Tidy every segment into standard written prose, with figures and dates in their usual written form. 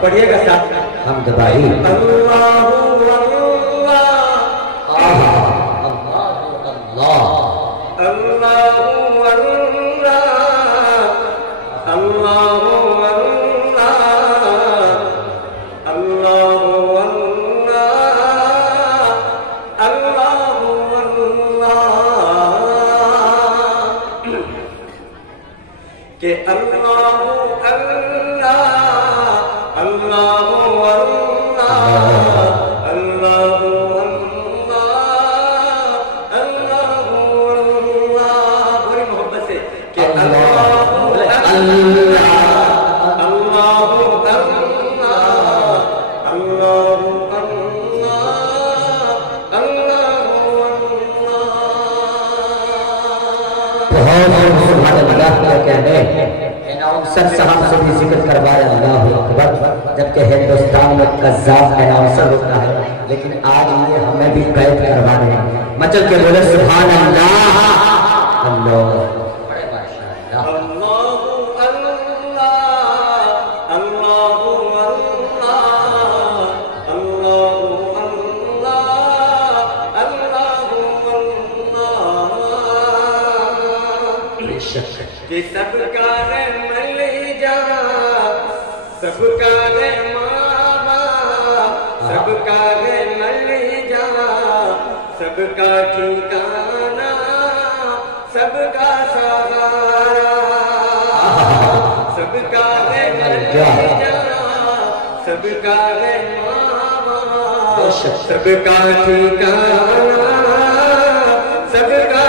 پڑھیے گا ساتھ حمد بھائی اناؤنسر صاحب سے بھی ذکر کروایا اللہ اکبر، جبکہ ہندوستان میں قذاب اناؤنسر ہوتا ہے، لیکن آج یہ ہمیں بھی قید کروا رہے ہیں۔ مچل کے بولے سبحان اللہ اللہ بڑے ماشاءاللہ کہ سب کا ہے ملی جا، سب کا ہے ماما، سب کا ہے ملی جا، سب کا ٹھکانا، سب کا سہارا، سب کا ہے ملی جا، سب کا ہے ماما، سب کا ٹھکانا، سب کا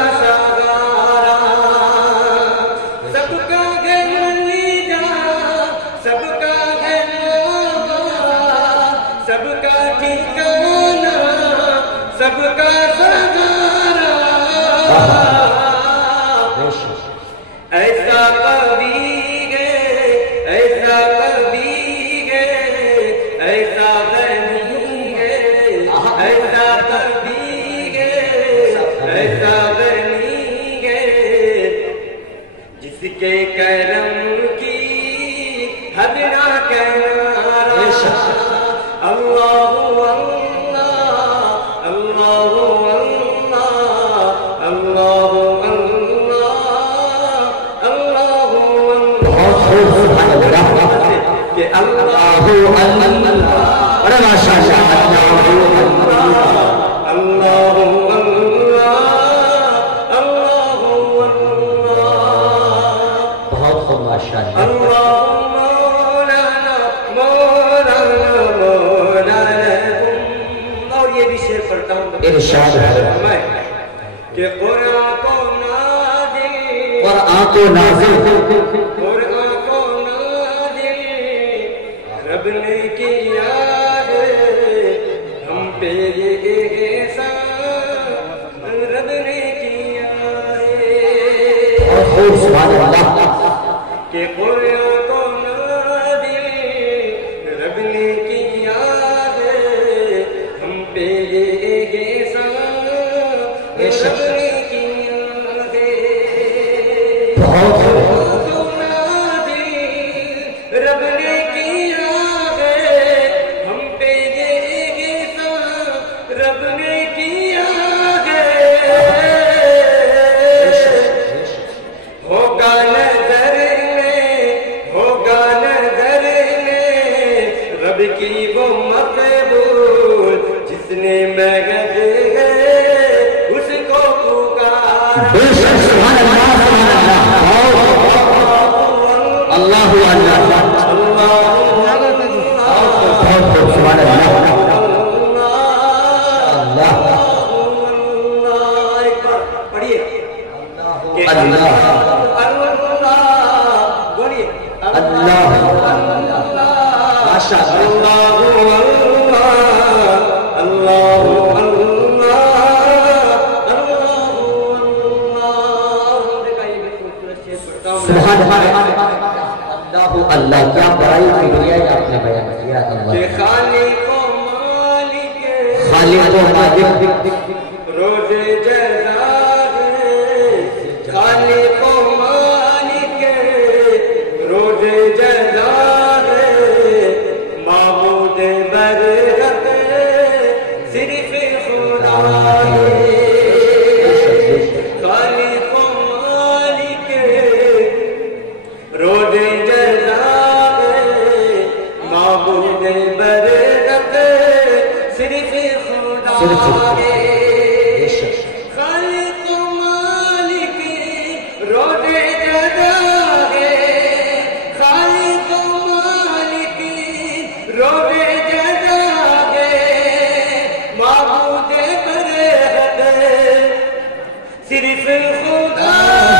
سب کا سہارا، ایسا کبھی ہے، ایسا کبھی ہے، ایسا نہیں ہے، ایسا کبھی ہے، ایسا نہیں ہے، جس کے کرم کی حد نہ کنارہ، اللہ ارشاد ہے کہ قرآن کو نازل، قرآن کو نازل، قرآن کو نازل رب نے کیا ہے ہم پہ یہ احسان، رب نے کیا ہے سبحان اللہ کہ قرآن کو نازل رب نے کیا ہے ہم پہ یہ سب نے کیا ہے بہت رب نے کیا ہے ہم پہ یہ احسان، رب نے کیا ہے ہوگا نظر میں، ہوگا نظر میں رب کی وہ مقبول جس نے مغد اللہ کیا بڑائی کبریائی آپ نے بیان کیا کہ خالق و مالک، خالق و مالک روز جزا ہے، خالق و مالک روز جزا ہے، खालिक मालिक रोज़े जज़ा है, खालिक मालिक रोज़े जज़ा है, माबूद बरहक सिर्फ खुदा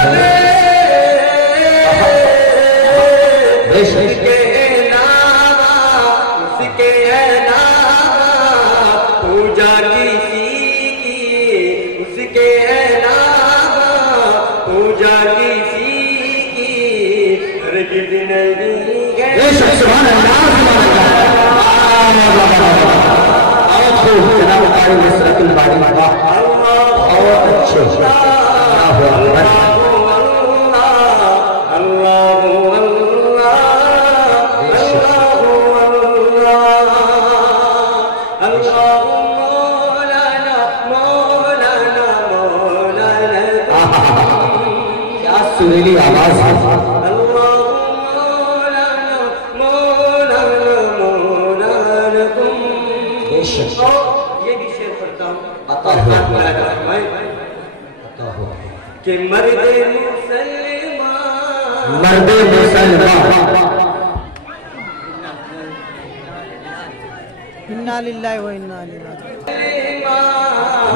है। उसके अलावा पूजा किसी की, उसके अलावा पूजा किसी की हरगिज़ नहीं है। सुभान अल्लाह, जनाब कारी नसरतुल बारी बहुत अच्छे। क्या सुरीली आवाज है। ये भी शेर पढ़ता हूँ कि मर्दे मुसलमान इन्ना लिल्लाहि व इन्ना इलैहि राजिऊन।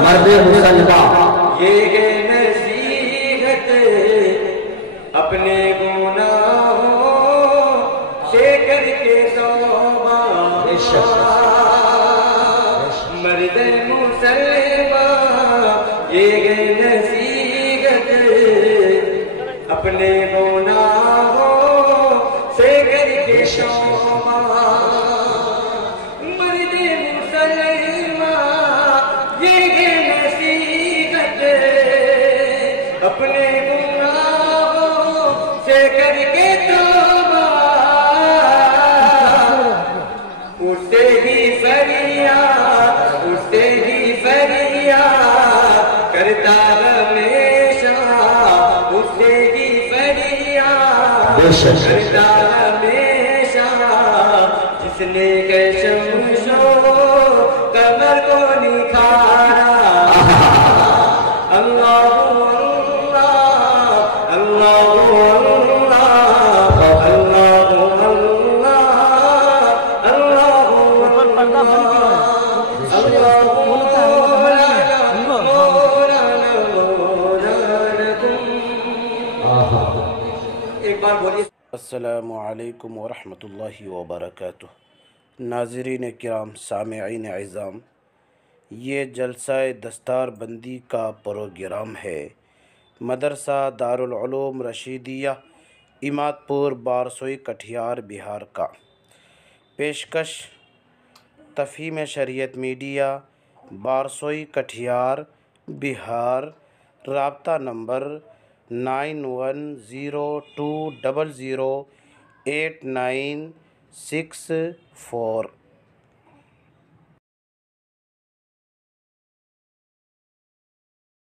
मर्दे मुसलमान ये है नसीहत अपने गुनाहों से करके तौबा। मर्द मुसलमान ये है नसीहत अपने गुनाहों से करके तौबा। मर्द मुसलमान ये है नसीहत अपने गुनाहों से करके तौबा। उससे ही फरियाद करता हमेशा, उससे ही फरियाद करता हमेशा, जिसने के शमशो कमर को निखारा। अल्लाहु अल्लाह अल्लाहु अल्लाह अल्लाहु अल्लाह अल्लाहु एक बार बोलिए। अस्सलामु अलैकुम वरहमतुल्लाहि वबरकातुह। नाज़रीन किराम, सामिईन इज़ाम, ये जलसा दस्तार बंदी का प्रोग्राम है मदरसा दारुल उलूम रशीदिया इमादपुर बारसोई कटिहार बिहार का। पेशकश तफ़हीम शरीयत मीडिया बारसोई कटिहार बिहार। राब्ता नंबर 9102008964।